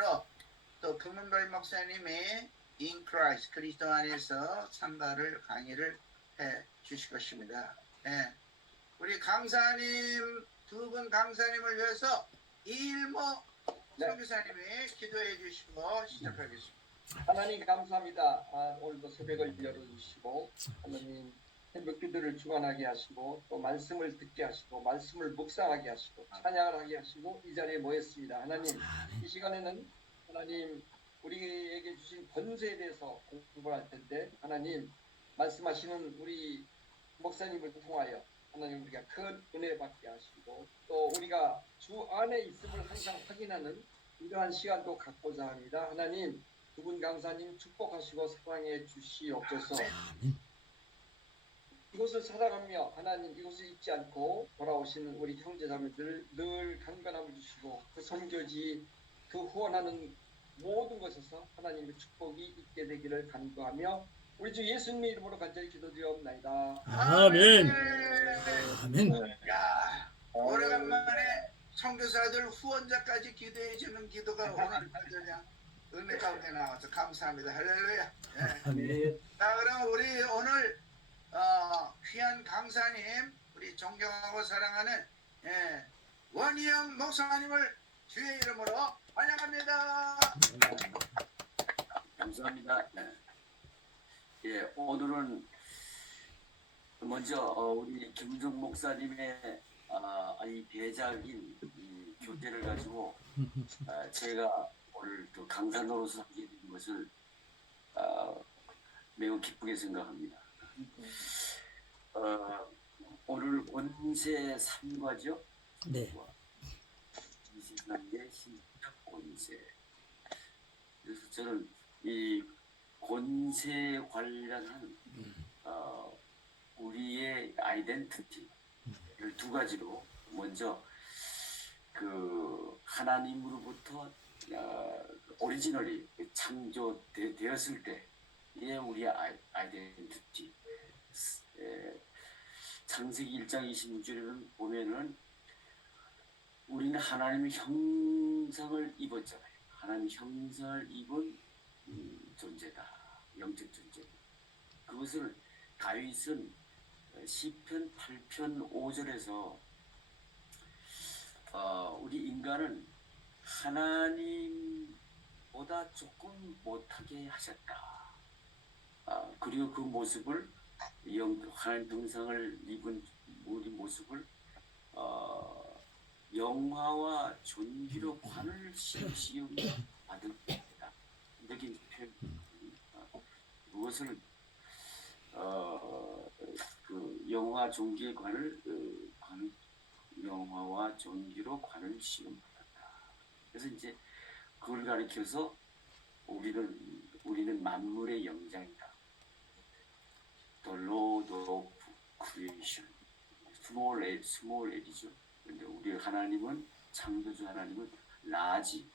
주제로 또 금은별 목사님이 In Christ 그리스도 안에서 참가를 강의를 해 주실 것입니다. 예. 우리 강사님 두 분 강사님을 위해서 이일모 선교사님이 기도해 주시고 시작하겠습니다. 하나님 감사합니다. 오늘도 새벽을 열어주시고 하나님 새벽 기도를 주관하게 하시고 또 말씀을 듣게 하시고 말씀을 묵상하게 하시고 찬양을 하게 하시고 이 자리에 모였습니다. 하나님 이 시간에는 하나님 우리에게 주신 권세에 대해서 공부를 할 텐데 하나님 말씀하시는 우리 목사님을 통하여 하나님 우리가 큰 은혜 받게 하시고 또 우리가 주 안에 있음을 항상 확인하는 이러한 시간도 갖고자 합니다. 하나님 두 분 강사님 축복하시고 사랑해 주시옵소서. 이곳을 살아가며 하나님 이곳을 잊지 않고 돌아오시는 우리 형제자매들 늘 강건함을 주시고 그 선교지 그 후원하는 모든 것에서 하나님의 축복이 있게 되기를 간구하며 우리 주 예수님의 이름으로 간절히 기도드리옵나이다. 아멘. 아멘. 야, 오래간만에 선교사들 후원자까지 기도해 주는 기도가 오늘 그냥 은혜 가운데 나와서 감사합니다. 할렐루야. 예. 아멘. 자, 그럼 우리 오늘 귀한 강사님, 우리 존경하고 사랑하는 원희영 목사님을 주의 이름으로 환영합니다. 감사합니다. 예, 오늘은 먼저 우리 김정 목사님의 이 대작인 이 교대를 가지고 제가 오늘 또 강사 노릇을 하게 된 것을 매우 기쁘게 생각합니다. 오늘 권세 3과죠? 네. 23개 신적 권세. 그래서 저는 이 권세 관련한 우리의 아이덴티티를 두 가지로 먼저 그 하나님으로부터 오리지널이 창조되었을 때의 우리의 아이덴티티. 창세기 1장 26절에는 보면은 우리는 하나님의 형상을 입었잖아요. 하나님 형상을 입은 존재다. 영적 존재. 그것을 다윗은 시편 8편 5절에서 우리 인간은 하나님보다 조금 못하게 하셨다. 그리고 그 모습을 하나님 형상을 입은 우리 모습을 영화와 존귀로 관을 씌우며 받은 것이다. 이렇게 표현합니다. 그것을 그 영화 존귀의 관을 영화와 존귀로 관을 씌움받았다. 그래서 이제 그걸 가리켜서 우리는 만물의 영장이다. The Lord of Creation. small l이죠. 근데 우리 하나님은 창조주 하나님은 large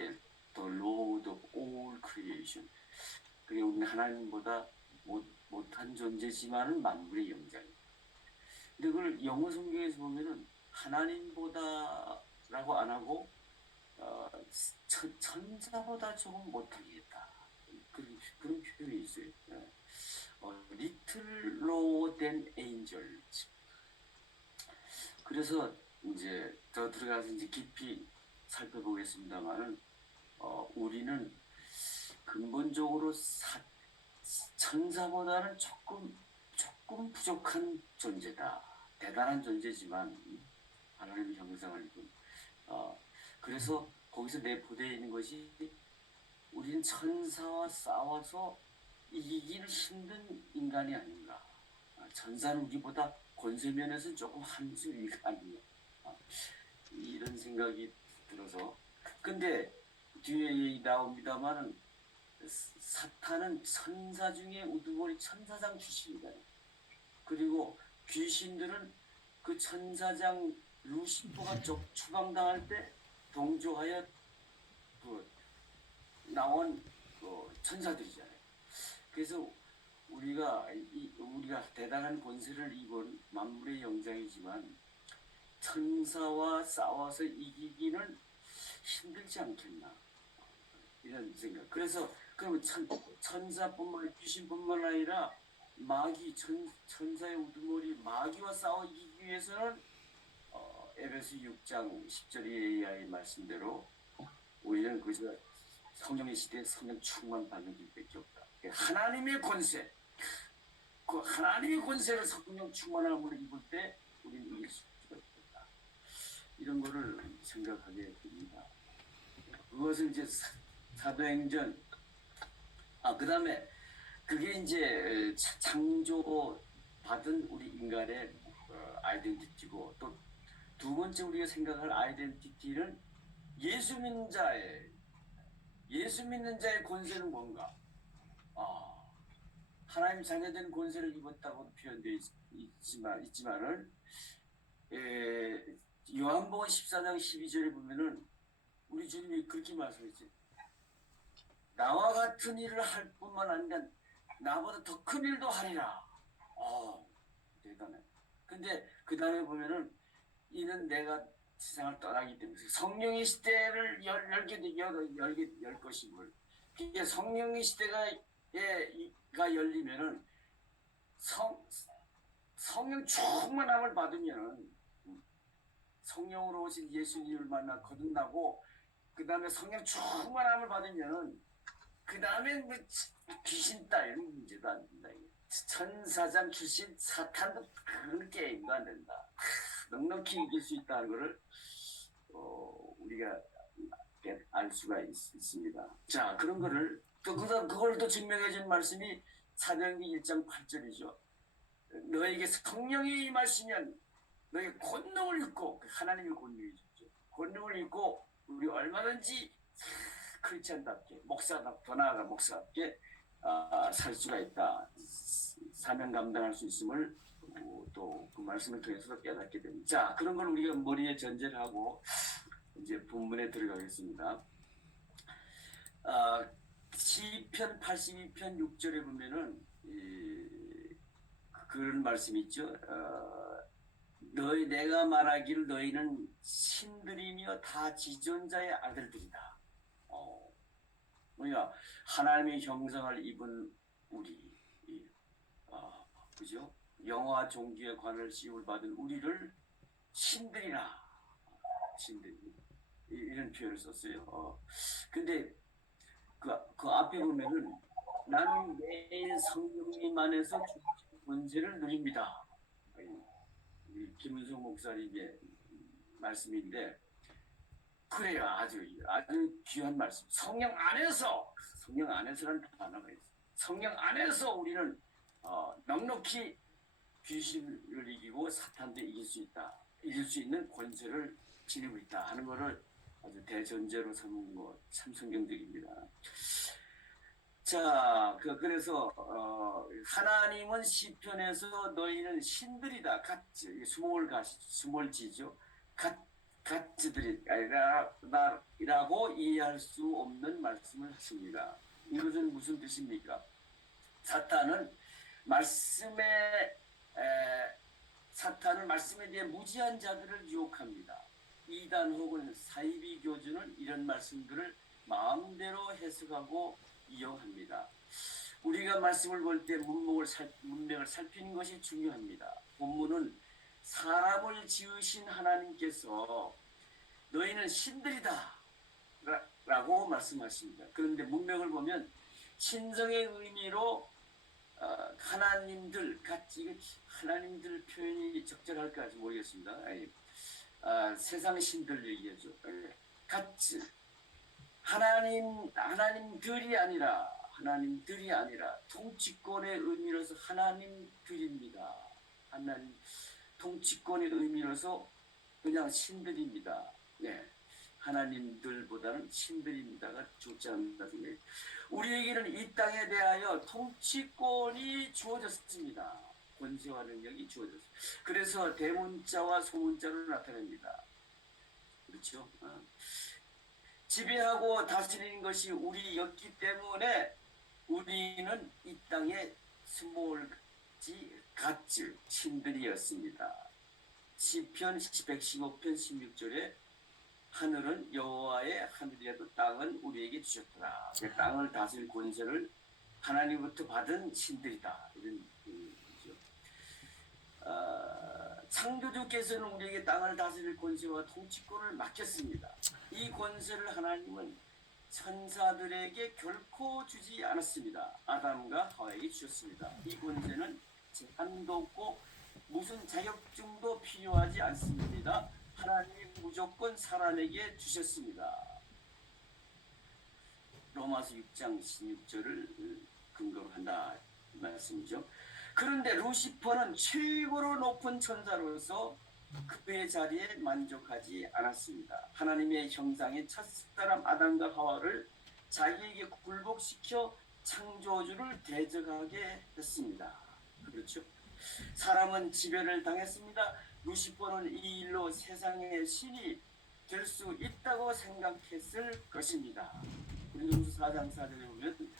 L, the Lord of all creation. 그게 우리 하나님보다 못한 존재지만은 만물의 영장이에요. 근데 그걸 영어 성경에서 보면은 하나님보다라고 안 하고 천사보다 조금 못하게 했다. 그런 표현이 있어요. little lower than angels. 그래서 이제 더 들어가서 이제 깊이 살펴보겠습니다만은 우리는 근본적으로 천사보다는 조금 부족한 존재다. 대단한 존재지만 하나님의 형상을 입은 그래서 거기서 내포되어 있는 것이 우리는 천사와 싸워서 이기기는 힘든 인간이 아닌가. 천사는 우리보다 권세면에서 조금 한 수 위가 아닌가. 이런 생각이 들어서. 근데 뒤에 나옵니다만은 사탄은 천사 중에 우두머리 천사장 출신이다. 그리고 귀신들은 그 천사장 루시퍼가 추방당할 때 동조하여 나온 천사들이잖아요. 그래서 우리가 대단한 권세를 입은 만물의 영장이지만 천사와 싸워서 이기기는 힘들지 않겠나. 이런 생각. 그래서 그러면 천사뿐만 귀신뿐만 아니라 마귀 천사의 우두머리 마귀와 싸워 이기기 위해서는 에베소 6장 10절 의 말씀대로 우리는 그저 성령의 시대에 성령 충만 받는 길밖에 없다. 하나님의 권세, 그 하나님의 권세를 성령 충만함으로 입을 때 우리는 이길 수 있다. 이런 거를 생각하게 됩니다. 그것을 이제 사도행전 그 다음에 그게 이제 창조 받은 우리 인간의 아이덴티티고 또 두 번째 우리가 생각할 아이덴티티는 예수 믿는 자의 권세는 뭔가? 하나님 자녀된 권세를 입었다고 표현되어 있지만은 요한복음 14장 12절에 보면은 우리 주님이 그렇게 말씀했지. 나와 같은 일을 할 뿐만 아니라 나보다 더 큰 일도 하리라. 대단해. 근데 그 다음에 보면은 이는 내가 세상을 떠나기 때문에 성령의 시대를 열 것이고 이게 성령의 시대가 열리면은 성령 충만함을 받으면은 성령으로 오신 예수님을 만나 거듭나고 그 다음에 성령 충만함을 받으면은 그 다음에 귀신 따위는 문제도 안 된다. 천사장 출신 사탄도 그런 게임도 안 된다. 넉넉히 이길 수 있다는 것을 우리가 알 수가 있습니다. 자, 그런 거를 또 그걸 또 증명해 준 말씀이 사도행전 1장 8절이죠. 너에게 성령이 임하시면 너의 권능을 입고 하나님의 권능이 줬죠. 권능을 입고 우리 얼마든지 크리스천답게 더 나아가 목사답게 살 수가 있다. 사명 감당할 수 있음을 또 그 말씀을 통해서 깨닫게 됩니다. 자, 그런 걸 우리가 머리에 전제를 하고 이제 본문에 들어가겠습니다. 시편 82편 6절에 보면은 그런 말씀이 있죠. 내가 말하기를 너희는 신들이며 다 지존자의 아들들이다. 뭐냐, 하나님의 형상을 입은 우리, 그죠? 영화 종교의 관을 씌움을 받은 우리를 신들이라, 신들 이런 표현을 썼어요. 근데 그 앞에 보면은 나는 매일 성령님 안에서 권세를 누립니다. 김은성 목사님의 말씀인데 그래요. 아주 귀한 말씀. 성령 안에서라는 단어가 있어요. 성령 안에서 우리는 넉넉히 귀신을 이기고 사탄도 이길 수 있다. 이길 수 있는 권세를 지니고 있다 하는 것을 아주 대전제로 삼은 거 참 성경적입니다. 자, 그래서 하나님은 시편에서 너희는 신들이다. 같이 수몰지죠. 같이들이 아니라고 이해할 수 없는 말씀을 하십니다. 이것은 무슨 뜻입니까? 사탄은 말씀에 대해 무지한 자들을 유혹합니다. 이단 혹은 사이비 교주는 이런 말씀들을 마음대로 해석하고 이용합니다. 우리가 말씀을 볼 때 문맥을 살피는 것이 중요합니다. 본문은 사람을 지으신 하나님께서 너희는 신들이다 라고 말씀하십니다. 그런데 문맥을 보면 신성의 의미로 하나님들 같이 하나님들 표현이 적절할까 모르겠습니다. 세상 신들 얘기하죠. 같이 하나님들이 아니라 통치권의 의미로서 하나님들입니다. 통치권의 의미로서 그냥 신들입니다. 네. 하나님들보다는 신들입니다가 좋지 않다. 우리에게는 이 땅에 대하여 통치권이 주어졌습니다. 권세와 능력이 주어졌습니다. 그래서 대문자와 소문자로 나타납니다. 그렇죠? 지배하고 다스리는 것이 우리였기 때문에 우리는 이 땅에 같이 신들이었습니다. 시편 115편 16절에 하늘은 여호와의 하늘이라도 땅은 우리에게 주셨더라. 땅을 다스릴 권세를 하나님부터 받은 신들이다. 이런 의미죠. 창조주께서는 우리에게 땅을 다스릴 권세와 통치권을 맡겼습니다. 이 권세를 하나님은 천사들에게 결코 주지 않았습니다. 아담과 하와에게 주셨습니다. 이 권세는 제한도 없고 무슨 자격증도 필요하지 않습니다. 하나님이 무조건 사람에게 주셨습니다. 로마서 6장 16절을 근거로 한다 이 말씀이죠. 그런데 루시퍼는 최고로 높은 천사로서 그의 자리에 만족하지 않았습니다. 하나님의 형상의 첫사람 아담과 하와를 자기에게 굴복시켜 창조주를 대적하게 했습니다. 그렇죠? 사람은 지배를 당했습니다. 루시퍼는 이 일로 세상의 신이 될 수 있다고 생각했을 것입니다. 고린도후서 4장 4절에 보면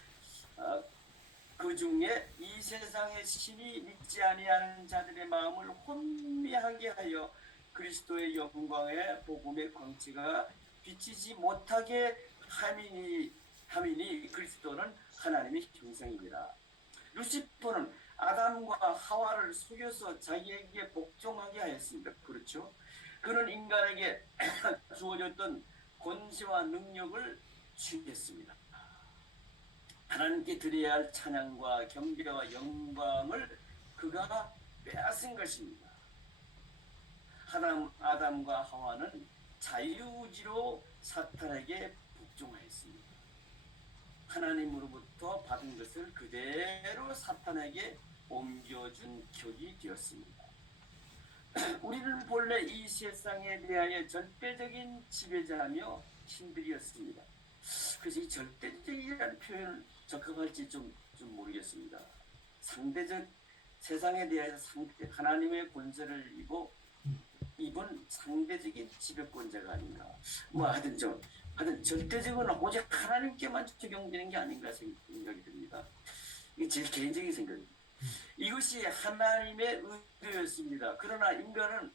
그 중에 이 세상의 신이 믿지 아니하는 자들의 마음을 혼미하게 하여 그리스도의 영광의 복음의 광채가 비치지 못하게 함이니 그리스도는 하나님의 형상입니다. 루시퍼는 아담과 하와를 속여서 자기에게 복종하게 하였습니다. 그렇죠? 그는 인간에게 주어졌던 권세와 능력을 취했습니다. 하나님께 드려야 할 찬양과 경배와 영광을 그가 빼앗은 것입니다. 아담과 하와는 자유의지로 사탄에게 복종하였습니다. 하나님으로부터 받은 것을 그대로 사탄에게 옮겨준 격이 되었습니다. 우리는 본래 이 세상에 대하여 절대적인 지배자며 신들이었습니다. 그래서 이 절대적이라는 표현을 적합할지 좀 모르겠습니다. 상대적 세상에 대해서 하나님의 권세를 입은 상대적인 지배권자가 아닌가. 하여튼 절대적은 오직 하나님께만 적용되는 게 아닌가 생각이 듭니다. 이게 제 개인적인 생각입니다. 이것이 하나님의 의도였습니다. 그러나 인간은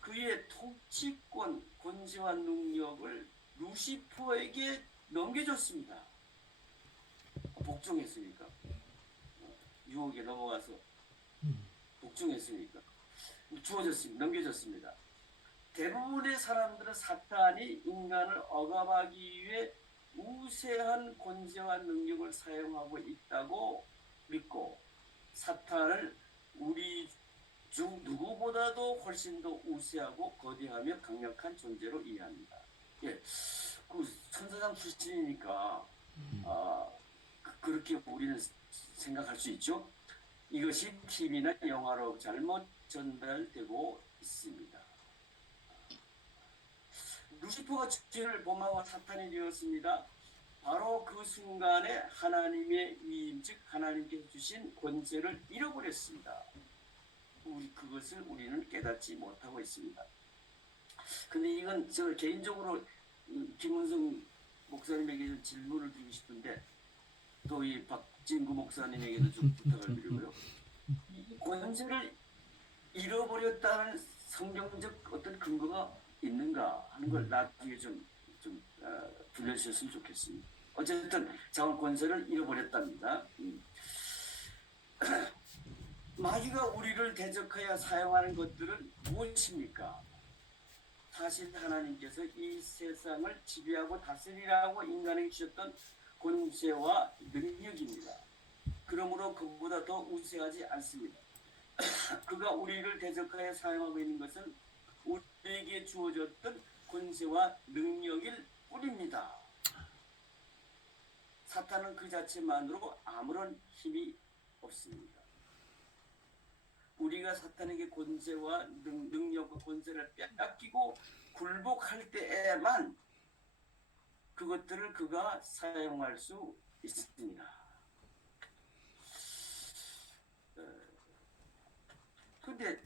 그의 통치권, 권세와 능력을 루시퍼에게 넘겨줬습니다. 복종했으니까. 유혹에 넘어가서 복종했으니까. 넘겨줬습니다. 대부분의 사람들은 사탄이 인간을 억압하기 위해 우세한 권세와 능력을 사용하고 있다고 믿고 사탄을 우리 중 누구보다도 훨씬 더 우세하고 거대하며 강력한 존재로 이해합니다. 예, 그 천사장 출신이니까 그렇게 우리는 생각할 수 있죠. 이것이 TV나 영화로 잘못 전달되고 있습니다. 루시퍼가 주를 범하고 사탄이 되었습니다. 바로 그 순간에 하나님의 위임, 즉 하나님께서 주신 권세를 잃어버렸습니다. 그것을 우리는 깨닫지 못하고 있습니다. 근데 이건 저 개인적으로 김은성 목사님에게 좀 질문을 드리고 싶은데 또 이 박진구 목사님에게도 좀 부탁을 드리고요. 이 권세를 잃어버렸다는 성경적 어떤 근거가 있는가 하는 걸 나중에 좀 들려주셨으면 좋겠습니다. 어쨌든 자원 권세를 잃어버렸답니다. 마귀가 우리를 대적하여 사용하는 것들은 무엇입니까? 사실 하나님께서 이 세상을 지배하고 다스리라고 인간에게 주셨던 권세와 능력입니다. 그러므로 그보다 더 우세하지 않습니다. 그가 우리를 대적하여 사용하고 있는 것은 우리에게 주어졌던 권세와 능력일 뿐입니다. 사탄은 그 자체만으로 아무런 힘이 없습니다. 우리가 사탄에게 권세와 능력과 권세를 빼앗기고 굴복할 때에만 그것들을 그가 사용할 수 있습니다. 그런데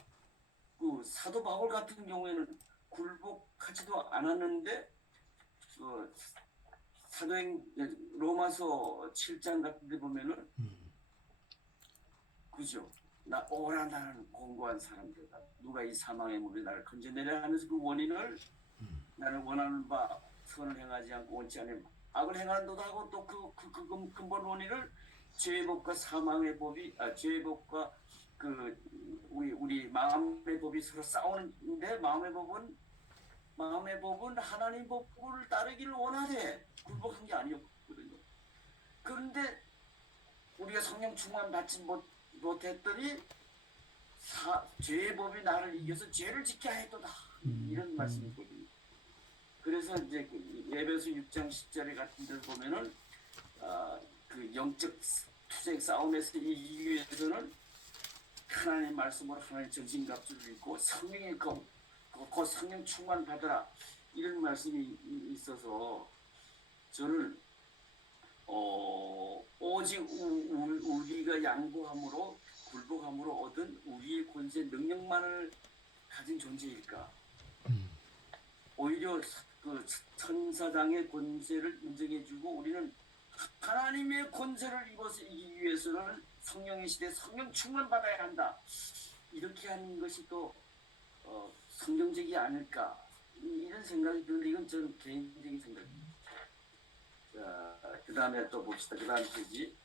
그 사도 바울 같은 경우에는 굴복하지도 않았는데 사도행 로마서 7장 같은 데 보면은 그죠? 나는 공고한 사람들이다. 누가 이 사망의 몸에 나를 건져내려 하면서 그 원인을 나는 원하는 바 선을 행하지 않고 원치 않는 악을 행한도다 하고 또 그 근본 원리를 죄의 법과 사망의 법이 죄의 법과 그 우리 마음의 법이 서로 싸우는데 마음의 법은 하나님 법을 따르기를 원하되 굴복한 게 아니었거든요. 그런데 우리가 성령 충만 받지 못했더니 죄의 법이 나를 이겨서 죄를 지켜야 했도다. 이런 말씀이거든요. 그래서 이제 그 에베소 6장 10절에 같은 데 보면은 그 영적 투쟁 싸움에서 이기기 위해서는 하나님의 말씀으로 하나님의 전신갑주를 입고 성령의 그 성령 충만 받으라 이런 말씀이 있어서 저는 오직 우리가 양보함으로 굴복함으로 얻은 우리의 권세 능력만을 가진 존재일까? 오히려 그 천사장의 권세를 인정해주고 우리는 하나님의 권세를 입어서 이기기 위해서는 성령의 시대에 성령 충만 받아야 한다. 이렇게 하는 것이 또 성경적이 아닐까 이런 생각이 드는데 이건 저는 개인적인 생각입니다. 자, 그 다음에 또 봅시다. 그 다음 페이지.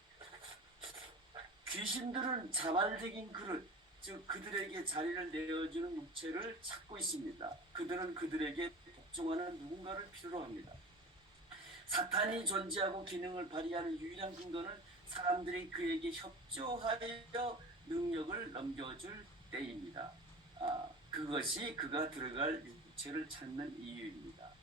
귀신들은 자발적인 그릇, 즉 그들에게 자리를 내어주는 육체를 찾고 있습니다. 그들은 그들에게 복종하는 누군가를 필요로 합니다. 사탄이 존재하고 기능을 발휘하는 유일한 근거는 사람들이 그에게 협조하여 능력을 넘겨줄 때입니다. 그것이 그가 들어갈 육체를 찾는 이유입니다.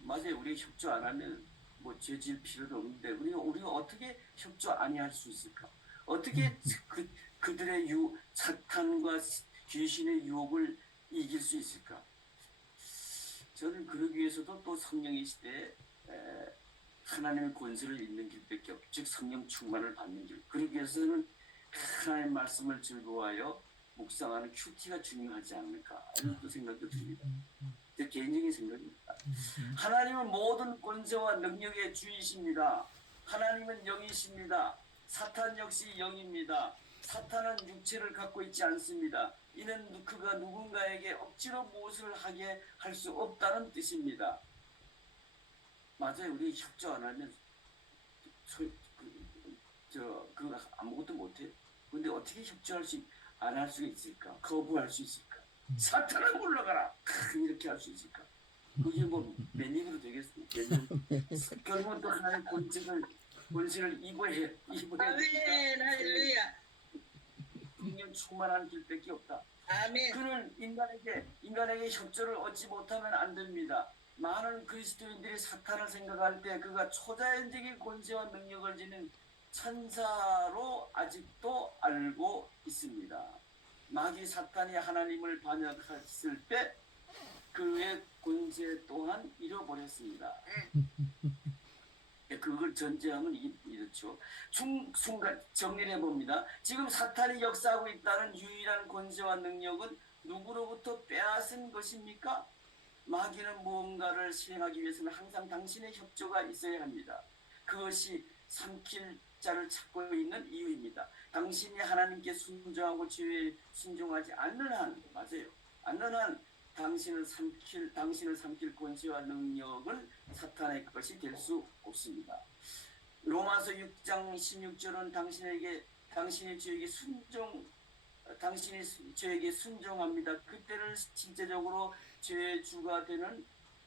맞아요. 우리가 협조 안 하면 뭐 죄질 필요도 없는데 우리가 어떻게 협조 아니할 수 있을까? 어떻게 그들의 사탄과 귀신의 유혹을 이길 수 있을까? 저는 그러기 위해서도 또 성령의 시대에 하나님의 권세를 있는 길밖에 없고 즉 성령 충만을 받는 길. 그러기 위해서는 하나님의 말씀을 즐거워하여 묵상하는 큐티가 중요하지 않을까 이런 또 생각도 듭니다. 제 개인적인 생각입니다. 하나님은 모든 권세와 능력의 주이십니다. 하나님은 영이십니다. 사탄 역시 영입니다. 사탄은 육체를 갖고 있지 않습니다. 이는 그가 누군가에게 억지로 무엇을 하게 할 수 없다는 뜻입니다. 맞아요. 우리 협조 안 하면 그거 아무것도 못해. 근데 어떻게 협조할 수 안 할 수 있을까? 거부할 수 있을까? 사탄아 물러가라. 이렇게 할 수 있을까? 그게 뭐 맨입으로 되겠습니까? 결국은 또 하나의 권세를 입어야 아멘. 할렐루야. 성령 충만한 길밖에 없다. 아멘. 그는 인간에게 협조를 얻지 못하면 안 됩니다. 많은 그리스도인들이 사탄을 생각할 때 그가 초자연적인 권세와 능력을 지닌 천사로 아직도 알고 있습니다. 마귀 사탄이 하나님을 반역했을 때 그의 권세 또한 잃어버렸습니다. 그걸 전제하면 이렇죠. 순간 정리를 해봅니다. 지금 사탄이 역사하고 있다는 유일한 권세와 능력은 누구로부터 빼앗은 것입니까? 마귀는 무언가를 실행하기 위해서는 항상 당신의 협조가 있어야 합니다. 그것이 삼킬 자를 찾고 있는 이유입니다. 당신이 하나님께 순종하고 지혜에 순종하지 않는 한, 맞아요. 않는 한 당신을 삼킬 권세와 능력은 사탄의 것이 될 수 없습니다. 로마서 6장 16절은 당신이 저에게 순종합니다. 그때를 실제적으로 죄의 주가 되는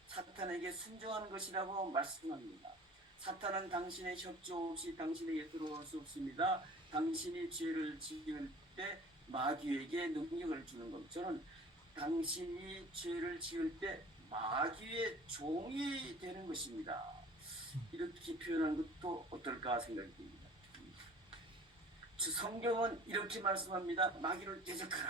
사탄에게 순종하는 것이라고 말씀합니다. 사탄은 당신의 협조 없이 당신에게 들어올 수 없습니다. 당신이 죄를 지을 때 마귀에게 능력을 주는 것. 저는 당신이 죄를 지을 때 마귀의 종이 되는 것입니다. 이렇게 표현한 것도 어떨까 생각이 듭니다. 성경은 이렇게 말씀합니다. 마귀를 대적하라.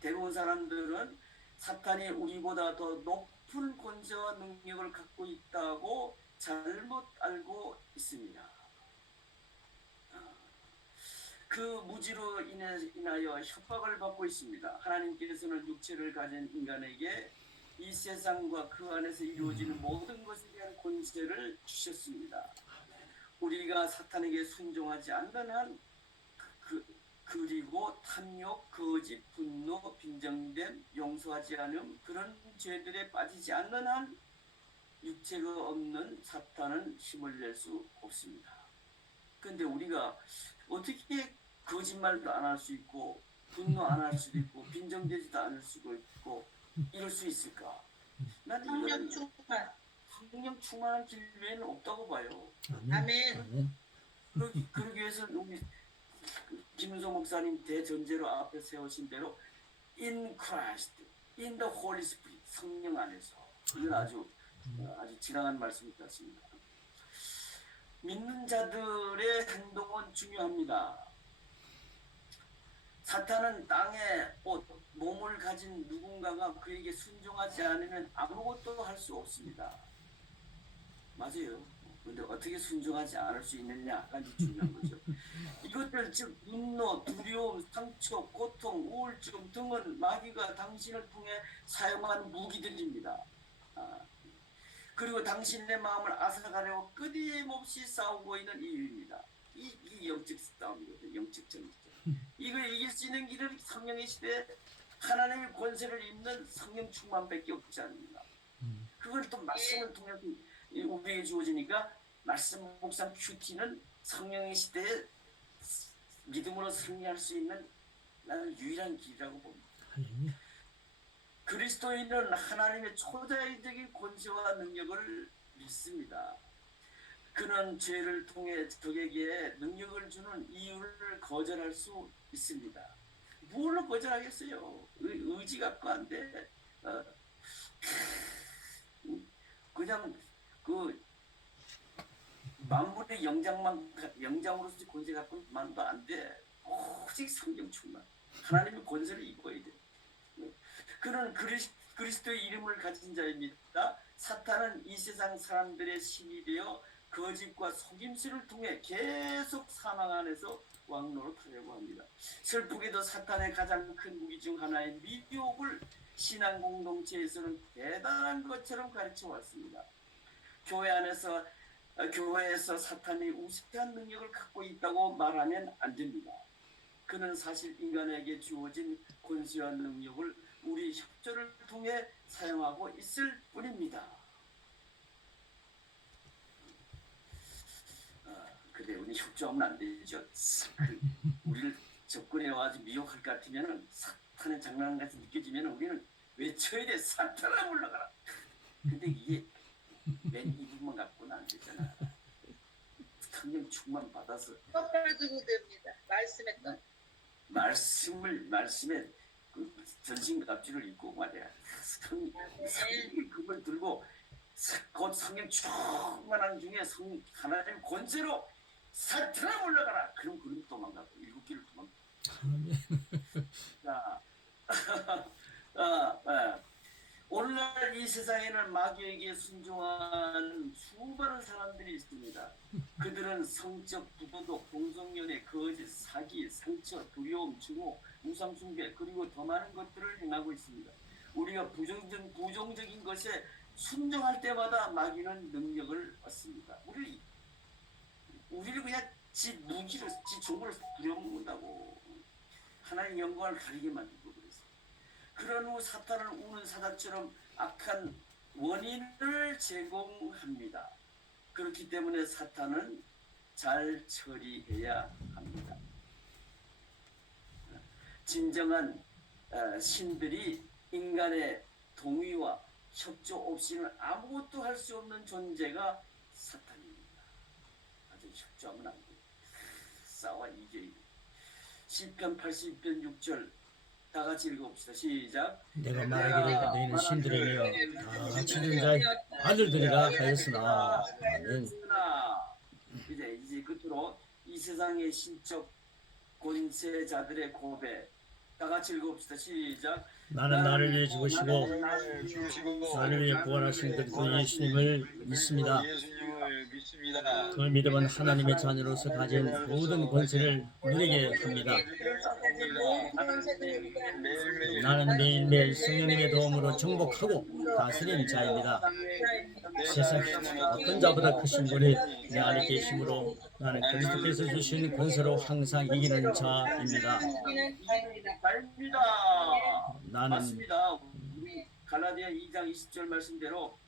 대부분 사람들은 사탄이 우리보다 더 높은 권세와 능력을 갖고 있다고 잘못 알고 있습니다. 그 무지로 인하여 협박을 받고 있습니다. 하나님께서는 육체를 가진 인간에게 이 세상과 그 안에서 이루어지는 모든 것에 대한 권세를 주셨습니다. 우리가 사탄에게 순종하지 않는 한 그리고 탐욕, 거짓, 분노, 빈정됨, 용서하지 않음 그런 죄들에 빠지지 않는 한 육체가 없는 사탄은 힘을 낼 수 없습니다. 근데 우리가 어떻게 거짓말도 안 할 수 있고 분노 안 할 수도 있고 빈정되지도 않을 수도 있고 이럴 수 있을까? 나는 성령 이거는 충만. 성령 충만한 길 외에는 없다고 봐요. 아멘. 그러기 위해서는 우리 김은성 목사님 대전제로 앞에 세우신 대로 in Christ, in the Holy Spirit 성령 안에서 이건 아주 지나간 말씀 같습니다. 믿는 자들의 행동은 중요합니다. 사탄은 땅에 몸을 가진 누군가가 그에게 순종하지 않으면 아무것도 할 수 없습니다. 맞아요. 근데 어떻게 순종하지 않을 수 있느냐가 중요한 거죠. 이것들 즉 분노, 두려움, 상처, 고통, 우울증 등은 마귀가 당신을 통해 사용한 무기들입니다. 그리고 당신의 마음을 앗아가려고 끊임없이 싸우고 있는 이유입니다. 이 영적 싸움이거든요. 영적 전쟁. 이걸 이길 수 있는 길은 성령의 시대에 하나님의 권세를 입는 성령 충만밖에 없지 않습니다. 그걸 또 말씀을 통해서 우리에게 주어지니까 말씀 묵상 큐티는 성령의 시대에 믿음으로 승리할 수 있는 나는 유일한 길이라고 봅니다. 그리스도인은 하나님의 초자연적인 권세와 능력을 믿습니다. 그는 죄를 통해 적에게 능력을 주는 이유를 거절할 수 있습니다. 뭘로 거절하겠어요? 의지 갖고 안 돼. 그냥 그 만물의 영장으로서 권세 갖고만도 안 돼. 오직 성령 충만. 하나님의 권세를 입어야 돼. 그는 그리스도의 이름을 가진 자입니다. 사탄은 이 세상 사람들의 신이 되어 거짓과 속임수를 통해 계속 사망 안에서 왕노릇하려고 합니다. 슬프게도 사탄의 가장 큰 무기 중 하나인 미혹을 신앙 공동체에서는 대단한 것처럼 가르쳐 왔습니다. 교회에서 사탄이 우세한 능력을 갖고 있다고 말하면 안 됩니다. 그는 사실 인간에게 주어진 권세와 능력을 우리 협조를 통해 사용하고 있을 뿐입니다. 근데 우리 협조하면 안 되죠. 우리를 접근해와서 미혹할 것 같으면 사탄의 장난 같이 느껴지면 우리는 외쳐야 돼. 사탄아 물러가라. 근데 이게 맨 이 부분만 갖고는 안 되잖아. 성령 충만 받아서 꺾어주고 됩니다. 말씀에 그 전신갑주를 입고 말이야. 성령의 금을 들고 곧 성령 충만한 중에 하나님의 권세로 사탄아 물러가라. 그럼 도망가고 7길을 도망가. 자, 오늘날 이 세상에는 마귀에게 순종한 수많은 사람들이 있습니다. 그들은 성적 부도덕, 동성연애, 거짓, 사기, 상처, 두려움, 증오, 우상숭배 그리고 더 많은 것들을 행하고 있습니다. 우리가 부정적인 것에 순종할 때마다 마귀는 능력을 얻습니다. 우리를 그냥 지 무기로, 지 종으로 부려먹는다고. 하나님 영광을 가리게 만들고 그래서. 그런 후 사탄을 우는 사자처럼 악한 원인을 제공합니다. 그렇기 때문에 사탄은 잘 처리해야 합니다. 진정한 신들이 인간의 동의와 협조 없이는 아무것도 할 수 없는 존재가 사탄입니다. 아주 협조하면 안 돼요. 싸워 이겨야 돼요. 시편 80편 6절 다 같이 읽어봅시다. 시작. 내가 말하기를 너희는 신들이며 다 같이 된 자의 아들들이라 하였으나. 아멘. 이제 끝으로 이 세상의 신적 권세자들의 고백 다 같이 읽어봅시다. 시작. 나는 나를 위해 죽으시고 나를 위해 부활하신 그리스도 예수님을 믿습니다. 그 믿음은 하나님의 자녀로서 가진 모든 권세를 누리게 합니다. 나는 매일매일 성령님의 도움으로 정복하고 다스린 자입니다. 세상 어떤 자보다 크신 분이 내 안에 계심으로 나는 그리스도께서 주신 권세로 항상 이기는 자입니다. 말입니다. 나는 맞습니다. 우리 갈라디아 2장 20절 말씀대로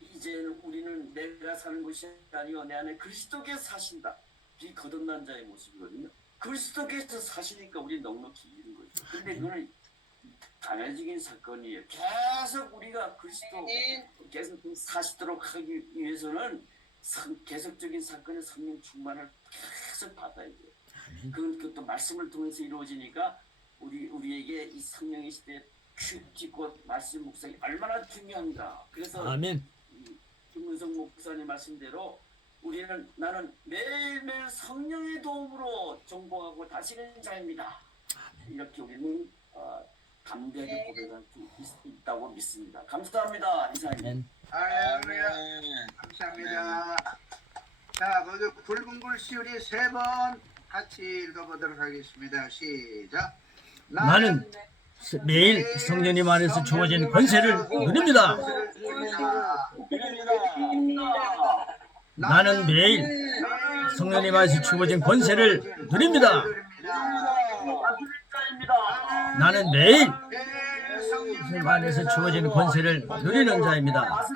이제는 우리는 내가 사는 것이 아니요 내 안에 그리스도께서 사신다. 비거듭난 자의 모습이거든요. 그리스도께서 사시니까 우리 넉넉히 이기는 거죠. 근데 그거는 단회적인 사건이에요. 계속 우리가 그리스도 계속 사시도록 하기 위해서는 계속적인 사건의 성령 충만을 계속 받아야 돼요. 그것도 말씀을 통해서 이루어지니까 우리에게 이 성령의 시대에 깊고 말씀 묵상이 얼마나 중요한가. 그래서 아멘. 김문성 목사님 말씀대로 나는 매일매일 성령의 도움으로 정복하고 다스리는 자입니다. 이렇게 우리는 담대하게 고백할 수 있다고 믿습니다. 감사합니다. 이사님. 아멘. 할렐루야. 감사합니다. 자, 거기 붉은 글씨 우리 3번 같이 읽어보도록 하겠습니다. 시작. 나는 매일 성령님 안에서 주어진 권세를 누립니다. 나는 매일 성령님 안에서 주어진 권세를 누립니다. 나는 매일 성령 안에서 주어진 권세를 누리는 자입니다.